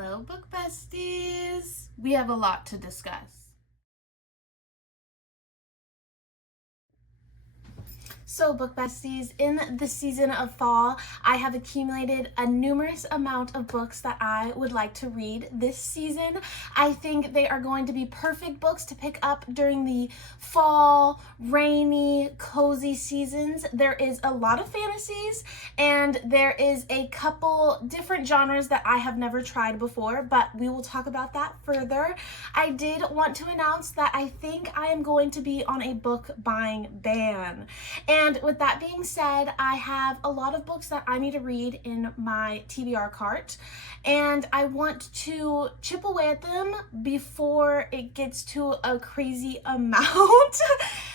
Hello, book besties. We have a lot to discuss. So, book besties, in the season of fall, I have accumulated a numerous amount of books that I would like to read this season. I think they are going to be perfect books to pick up during the fall, rainy, cozy seasons. There is a lot of fantasies, and there is a couple different genres that I have never tried before, but we will talk about that further. I did want to announce that I think I am going to be on a book buying ban. And with that being said, I have a lot of books that I need to read in my TBR cart, and I want to chip away at them before it gets to a crazy amount.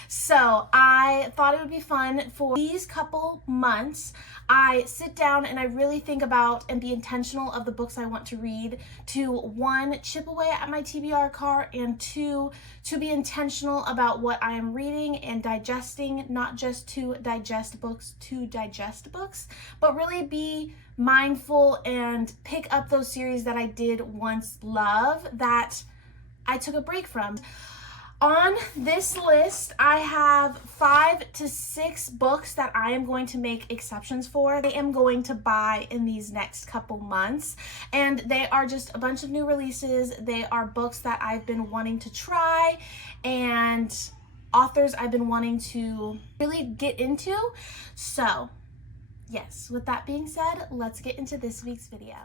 So I thought it would be fun for these couple months. I sit down and I really think about and be intentional of the books I want to read to, one, chip away at my TBR cart, and two, to be intentional about what I am reading and digesting, not just to digest books, but really be mindful and pick up those series that I did once love that I took a break from. On this list, I have 5 to 6 books that I am going to make exceptions for. I am going to buy in these next couple months, and they are just a bunch of new releases. They are books that I've been wanting to try and authors I've been wanting to really get into. So, yes, with that being said, let's get into this week's video.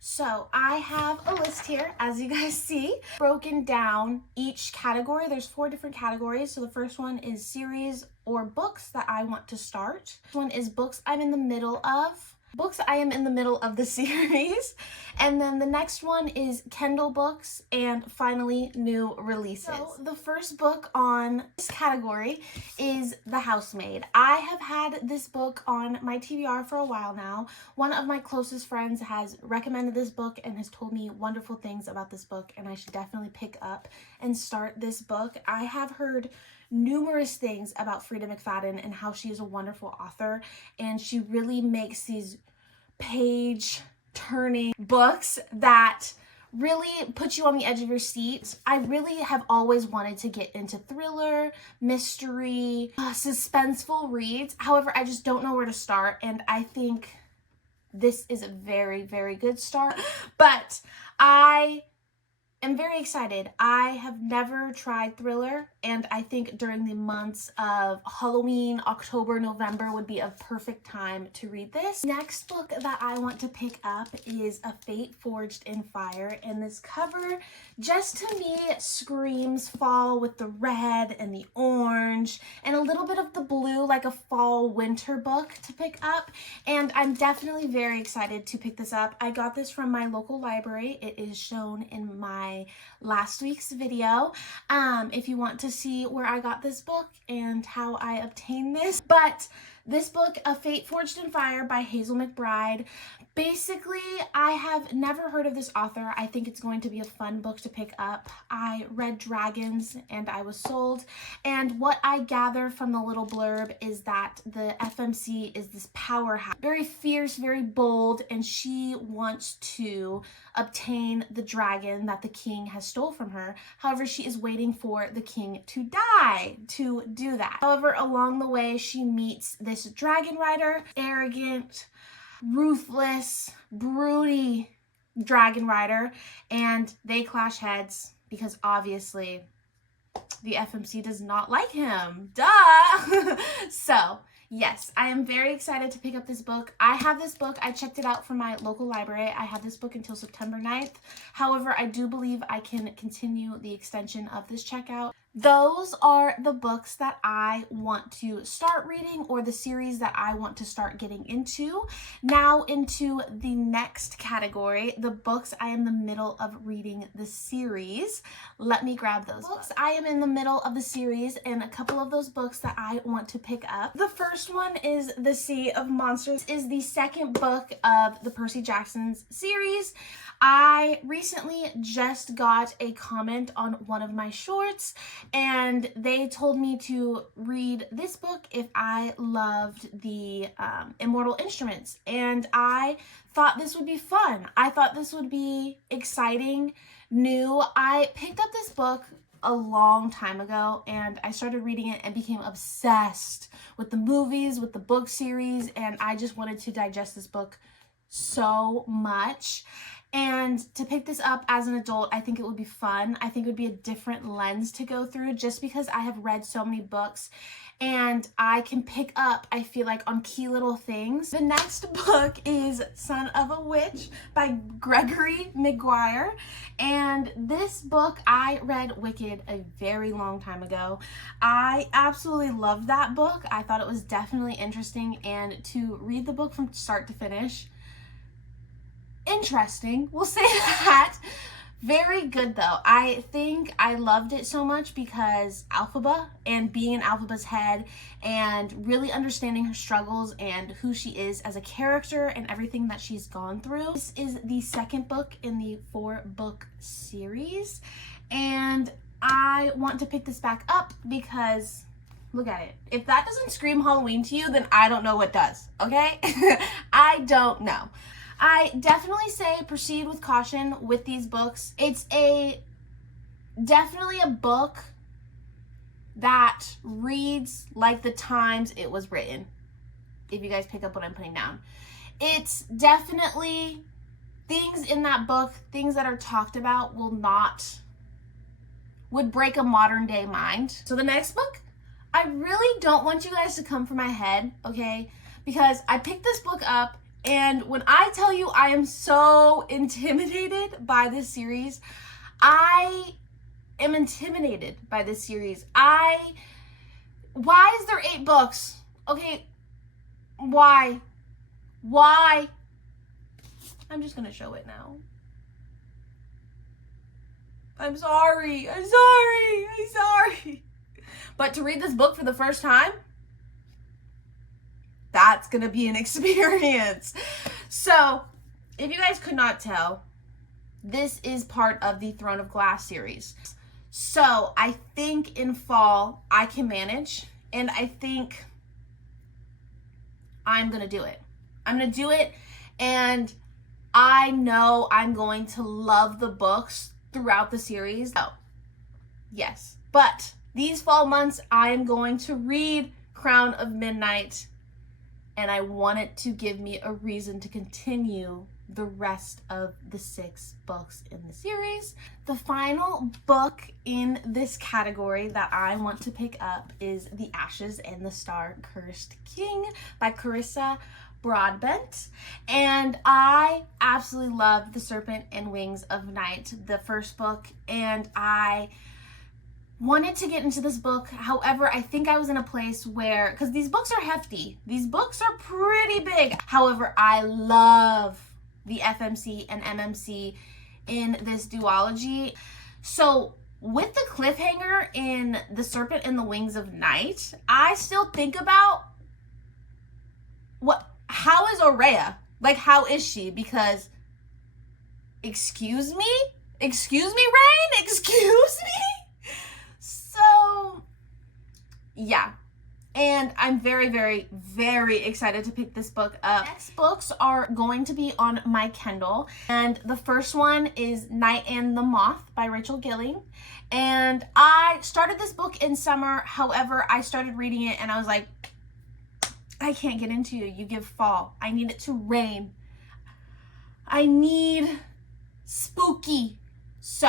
So I have a list here, as you guys see, broken down each category. There's 4 different categories. So the first one is series or books that I want to start. This one is books I'm in the middle of. Books I am in the middle of the series. And then the next one is Kindle books, and finally new releases. So the first book on this category is The Housemaid. I have had this book on my TBR for a while now. One of my closest friends has recommended this book and has told me wonderful things about this book, and I should definitely pick up and start this book. I have heard numerous things about Frida McFadden and how she is a wonderful author, and she really makes these page turning books that really put you on the edge of your seat. I really have always wanted to get into thriller, mystery, suspenseful reads. However, I just don't know where to start, and I think this is a very, very good start. But I am very excited. I have never tried thriller, and I think during the months of Halloween, October, November would be a perfect time to read this. Next book that I want to pick up is A Fate Forged in Fire, and this cover just to me screams fall with the red and the orange and a little bit of the blue, like a fall winter book to pick up, and I'm definitely very excited to pick this up. I got this from my local library. It is shown in my last week's video if you want to see where I got this book and how I obtained this. But this book, A Fate Forged in Fire by Hazel McBride, basically, I have never heard of this author. I think it's going to be a fun book to pick up. I read Dragons and I was sold, and what I gather from the little blurb is that the FMC is this powerhouse, very fierce, very bold, and she wants to obtain the dragon that the king has stole from her. However, she is waiting for the king to die to do that. However, along the way, she meets this dragon rider, arrogant, ruthless, broody dragon rider, and they clash heads because obviously the FMC does not like him. Duh! So, yes, I am very excited to pick up this book. I have this book. I checked it out from my local library. I have this book until September 9th. However, I do believe I can continue the extension of this checkout. Those are the books that I want to start reading, or the series that I want to start getting into. Now into the next category, the books I am in the middle of reading the series. Let me grab those books. I am in the middle of the series, and a couple of those books that I want to pick up. The first one is The Sea of Monsters. This is the second book of the Percy Jackson series. I recently just got a comment on one of my shorts, and they told me to read this book if I loved the Immortal Instruments, and I thought this would be fun. I thought this would be exciting, new. I picked up this book a long time ago, and I started reading it and became obsessed with the movies, with the book series, and I just wanted to digest this book so much. And to pick this up as an adult, I think it would be fun. I think it would be a different lens to go through, just because I have read so many books and I can pick up, I feel like, on key little things. The next book is Son of a Witch by Gregory Maguire. And this book, I read Wicked a very long time ago. I absolutely loved that book. I thought it was definitely interesting, and to read the book from start to finish, interesting, we'll say that. Very good though. I think I loved it so much because Alphaba, and being in Alphaba's head and really understanding her struggles and who she is as a character and everything that she's gone through. This is the second book in the 4-book series, and I want to pick this back up because look at it. If that doesn't scream Halloween to you, then I don't know what does, okay? I don't know. I definitely say proceed with caution with these books. It's definitely a book that reads like the times it was written, if you guys pick up what I'm putting down. It's definitely things in that book, things that are talked about would break a modern day mind. So the next book, I really don't want you guys to come for my head, okay? Because I picked this book up, and when I tell you I am so intimidated by this series, I am intimidated by this series. Why is there 8 books? Okay, why? I'm just gonna show it now. I'm sorry. But to read this book for the first time, that's gonna be an experience. So, if you guys could not tell, this is part of the Throne of Glass series. So, I think in fall I can manage, and I think I'm gonna do it. I'm gonna do it, and I know I'm going to love the books throughout the series. Oh, yes. But these fall months, I am going to read Crown of Midnight, and I want it to give me a reason to continue the rest of the 6 books in the series. The final book in this category that I want to pick up is The Ashes and the Star-Cursed King by Carissa Broadbent. And I absolutely love The Serpent and Wings of Night, the first book, and I wanted to get into this book. However, I think I was in a place where, because these books are hefty, these books are pretty big. However, I love the FMC and MMC in this duology. So with the cliffhanger in The Serpent and the Wings of Night, I still think about how is Aurea? Like, how is she? Because, excuse me, Rain? Excuse me? So, yeah. And I'm very, very, very excited to pick this book up. Next books are going to be on my Kindle. And the first one is Night and the Moth by Rachel Gilling. And I started this book in summer. However, I started reading it and I was like, I can't get into you. You give fall. I need it to rain. I need spooky. So,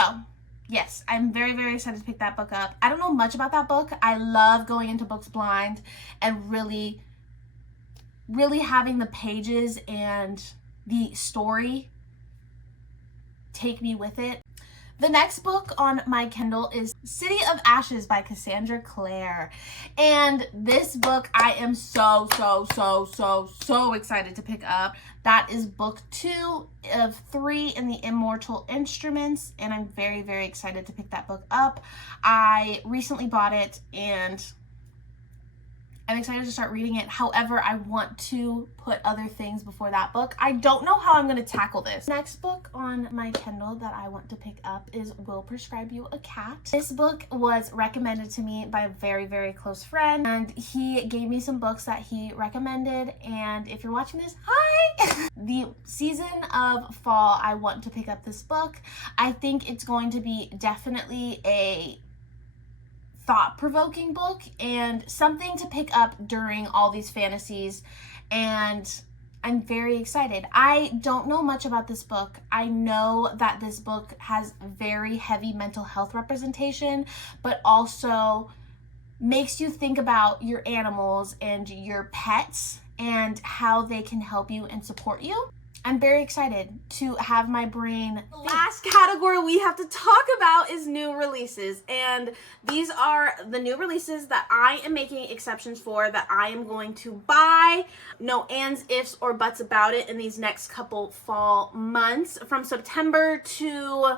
yes, I'm very, very excited to pick that book up. I don't know much about that book. I love going into books blind and really, really having the pages and the story take me with it. The next book on my Kindle is City of Ashes by Cassandra Clare. And this book I am so excited to pick up. That is book 2 of 3 in the Immortal Instruments, and I'm very, very excited to pick that book up. I recently bought it and I'm excited to start reading it. However, I want to put other things before that book. I don't know how I'm going to tackle this. Next book on my Kindle that I want to pick up is Will Prescribe You a Cat. This book was recommended to me by a very, very close friend, and he gave me some books that he recommended. And if you're watching this, hi! The season of fall, I want to pick up this book. I think it's going to be definitely a thought-provoking book and something to pick up during all these fantasies, and I'm very excited. I don't know much about this book. I know that this book has very heavy mental health representation, but also makes you think about your animals and your pets and how they can help you and support you. I'm very excited to have my brain. The last category we have to talk about is new releases. And these are the new releases that I am making exceptions for, that I am going to buy. No ands, ifs, or buts about it in these next couple fall months. From September to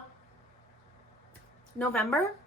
November?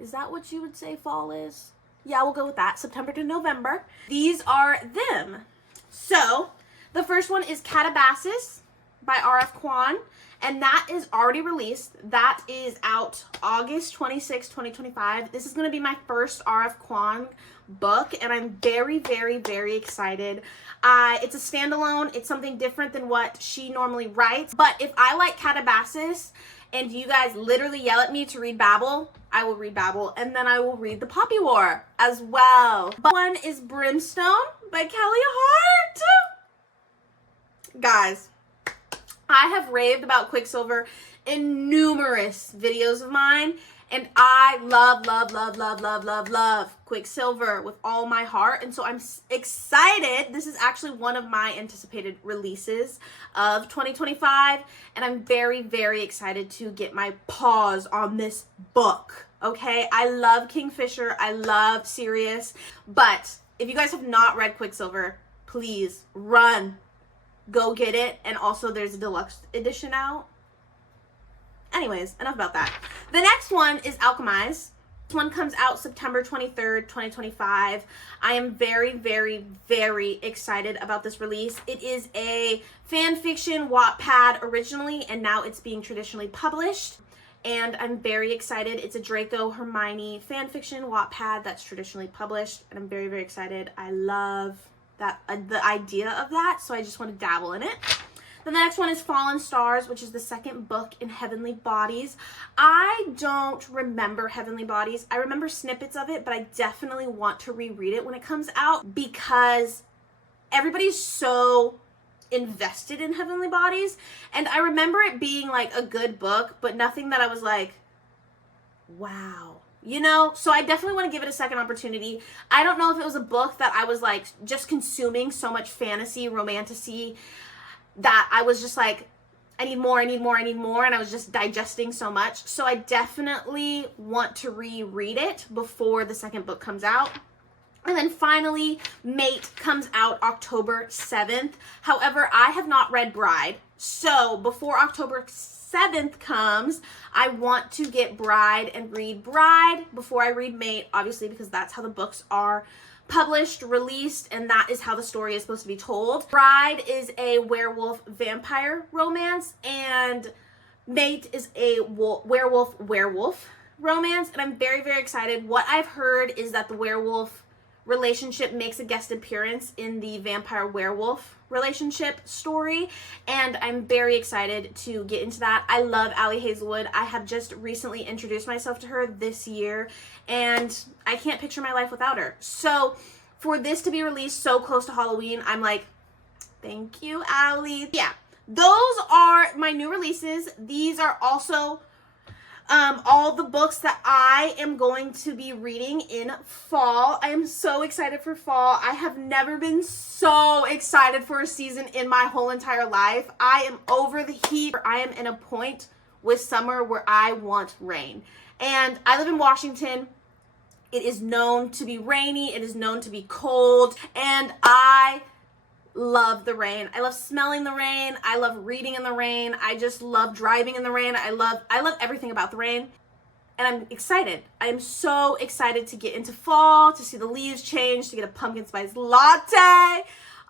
Is that what you would say fall is? Yeah, we'll go with that. September to November. These are them. So, the first one is Katabasis by R.F. Kuang, and that is already released. That is out August 26, 2025. This is going to be my first R.F. Kuang book, and I'm very, very, very excited. It's a standalone. It's something different than what she normally writes, but if I like Katabasis and you guys literally yell at me to read Babel, I will read Babel, and then I will read The Poppy War as well. But one is Brimstone by Callie Hart. Guys, I have raved about Quicksilver in numerous videos of mine, and I love, love, love, love, love, love, love Quicksilver with all my heart, and so I'm excited. This is actually one of my anticipated releases of 2025, and I'm very, very excited to get my paws on this book, okay? I love Kingfisher, I love Sirius, but if you guys have not read Quicksilver, please run. Go get it. And also there's a deluxe edition out. Anyways, enough about that. The next one is Alchemised. This one comes out September 23rd, 2025. I am very, very, very excited about this release. It is a fan fiction Wattpad originally, and now it's being traditionally published. And I'm very excited. It's a Draco Hermione fan fiction Wattpad that's traditionally published, and I'm very, very excited. I love that the idea of that, so I just want to dabble in it. Then the next one is Fallen Stars, which is the second book in Heavenly Bodies. I don't remember Heavenly Bodies. I remember snippets of it, but I definitely want to reread it when it comes out because everybody's so invested in Heavenly Bodies, and I remember it being like a good book, but nothing that I was like, wow. You know, so I definitely want to give it a second opportunity. I don't know if it was a book that I was like just consuming so much fantasy, romantasy, that I was just like, I need more, I need more, I need more, and I was just digesting so much. So I definitely want to reread it before the second book comes out. And then finally, Mate comes out October 7th. However, I have not read Bride, so before October 7th comes, I want to get Bride and read Bride before I read Mate, obviously, because that's how the books are published, released, and that is how the story is supposed to be told. Bride is a werewolf vampire romance, and Mate is a werewolf romance, and I'm very, very excited. What I've heard is that the werewolf relationship makes a guest appearance in the vampire werewolf relationship story, and I'm very excited to get into that. I love Ali Hazelwood. I have just recently introduced myself to her this year, and I can't picture my life without her. So for this to be released so close to Halloween, I'm like, thank you, Ali. Yeah, those are my new releases. These are also all the books that I am going to be reading in fall. I am so excited for fall. I have never been so excited for a season in my whole entire life. I am over the heat. I am in a point with summer where I want rain. And I live in Washington. It is known to be rainy. It is known to be cold. And I love the rain. I love smelling the rain. I love reading in the rain. I just love driving in the rain. I love everything about the rain. and I'm excited. I'm so excited to get into fall, to see the leaves change, to get a pumpkin spice latte.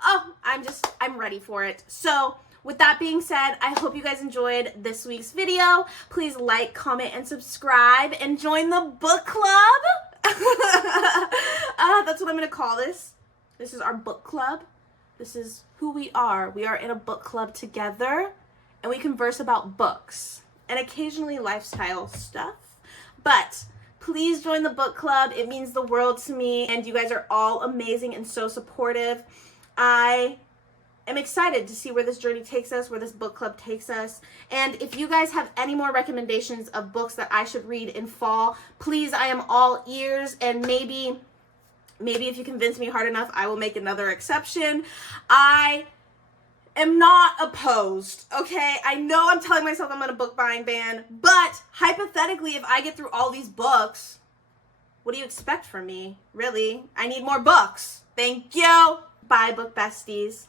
Oh, I'm ready for it. So with that being said, I hope you guys enjoyed this week's video. Please like, comment, and subscribe, and join the book club. That's what I'm gonna call this. This is our book club. This is who we are. We are in a book club together, and we converse about books and occasionally lifestyle stuff. But please join the book club. It means the world to me, and you guys are all amazing and so supportive. I am excited to see where this journey takes us, where this book club takes us. And if you guys have any more recommendations of books that I should read in fall, please, I am all ears. And maybe if you convince me hard enough, I will make another exception. I am not opposed, okay? I know I'm telling myself I'm on a book buying ban, but hypothetically, if I get through all these books, what do you expect from me? Really? I need more books. Thank you. Bye, book besties.